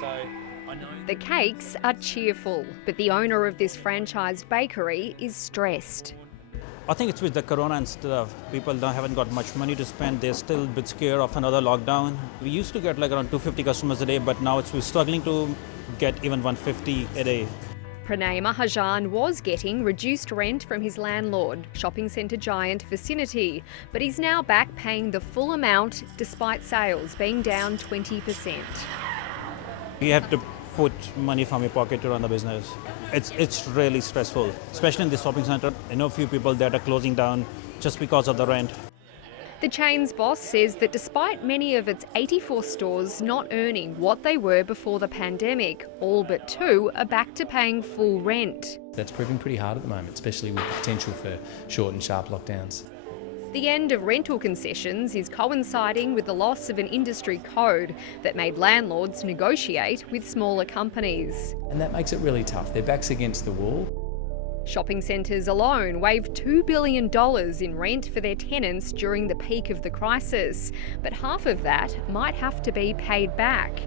So I know The cakes are cheerful, but the owner of this franchised bakery is stressed. I think it's with the corona and stuff. People haven't got much money to spend. They're still a bit scared of another lockdown. We used to get like around 250 customers a day, but now we're struggling to get even 150 a day. Pranay Mahajan was getting reduced rent from his landlord, shopping centre giant Vicinity, but he's now back paying the full amount despite sales being down 20%. You have to put money from your pocket to run the business. It's really stressful, especially in the shopping centre. I know a few people that are closing down just because of the rent. The chain's boss says that despite many of its 84 stores not earning what they were before the pandemic, all but 2 are back to paying full rent. That's proving pretty hard at the moment, especially with the potential for short and sharp lockdowns. The end of rental concessions is coinciding with the loss of an industry code that made landlords negotiate with smaller companies. And that makes it really tough. Their back's against the wall. Shopping centres alone waived $2 billion in rent for their tenants during the peak of the crisis, but half of that might have to be paid back.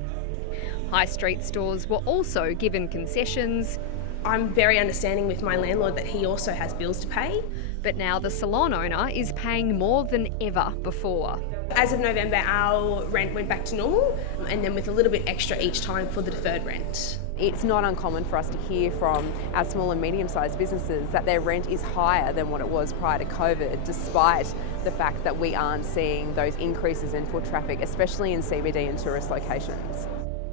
High street stores were also given concessions. I'm very understanding with my landlord that he also has bills to pay. But now the salon owner is paying more than ever before. As of November, our rent went back to normal, and then with a little bit extra each time for the deferred rent. It's not uncommon for us to hear from our small and medium-sized businesses that their rent is higher than what it was prior to COVID, despite the fact that we aren't seeing those increases in foot traffic, especially in CBD and tourist locations.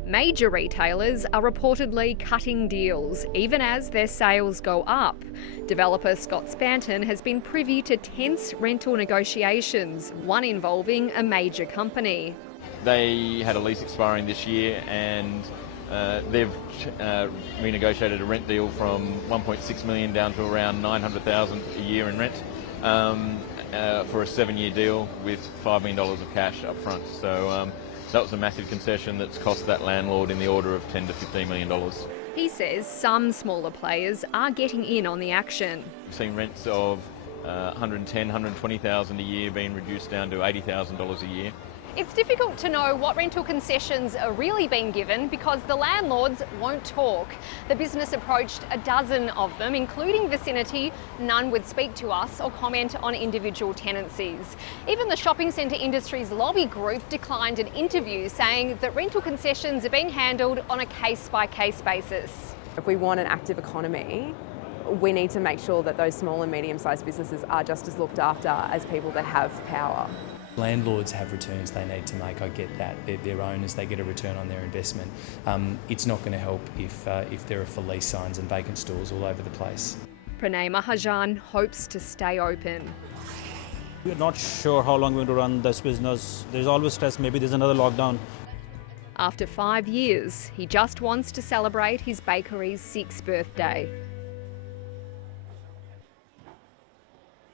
Major retailers are reportedly cutting deals, even as their sales go up. Developer Scott Spanton has been privy to tense rental negotiations, one involving a major company. they had a lease expiring this year, and they've renegotiated a rent deal from 1.6 million down to around 900,000 a year in rent for a 7-year deal with $5 million of cash up front. So that was a massive concession that's cost that landlord in the order of $10 to $15 million. He says some smaller players are getting in on the action. We've seen rents of $110,000, $120,000 a year being reduced down to $80,000 a year. It's difficult to know what rental concessions are really being given because the landlords won't talk. The business approached a dozen of them, including Vicinity. None would speak to us or comment on individual tenancies. Even the shopping centre industry's lobby group declined an interview, saying that rental concessions are being handled on a case-by-case basis. If we want an active economy, we need to make sure that those small and medium-sized businesses are just as looked after as people that have power. Landlords have returns they need to make, I get that. They're owners, they get a return on their investment. It's not going to help if there are for lease signs and vacant stores all over the place. Pranay Mahajan hopes to stay open. We're not sure how long we're going to run this business. There's always stress, maybe there's another lockdown. After 5 years, he just wants to celebrate his bakery's 6th birthday.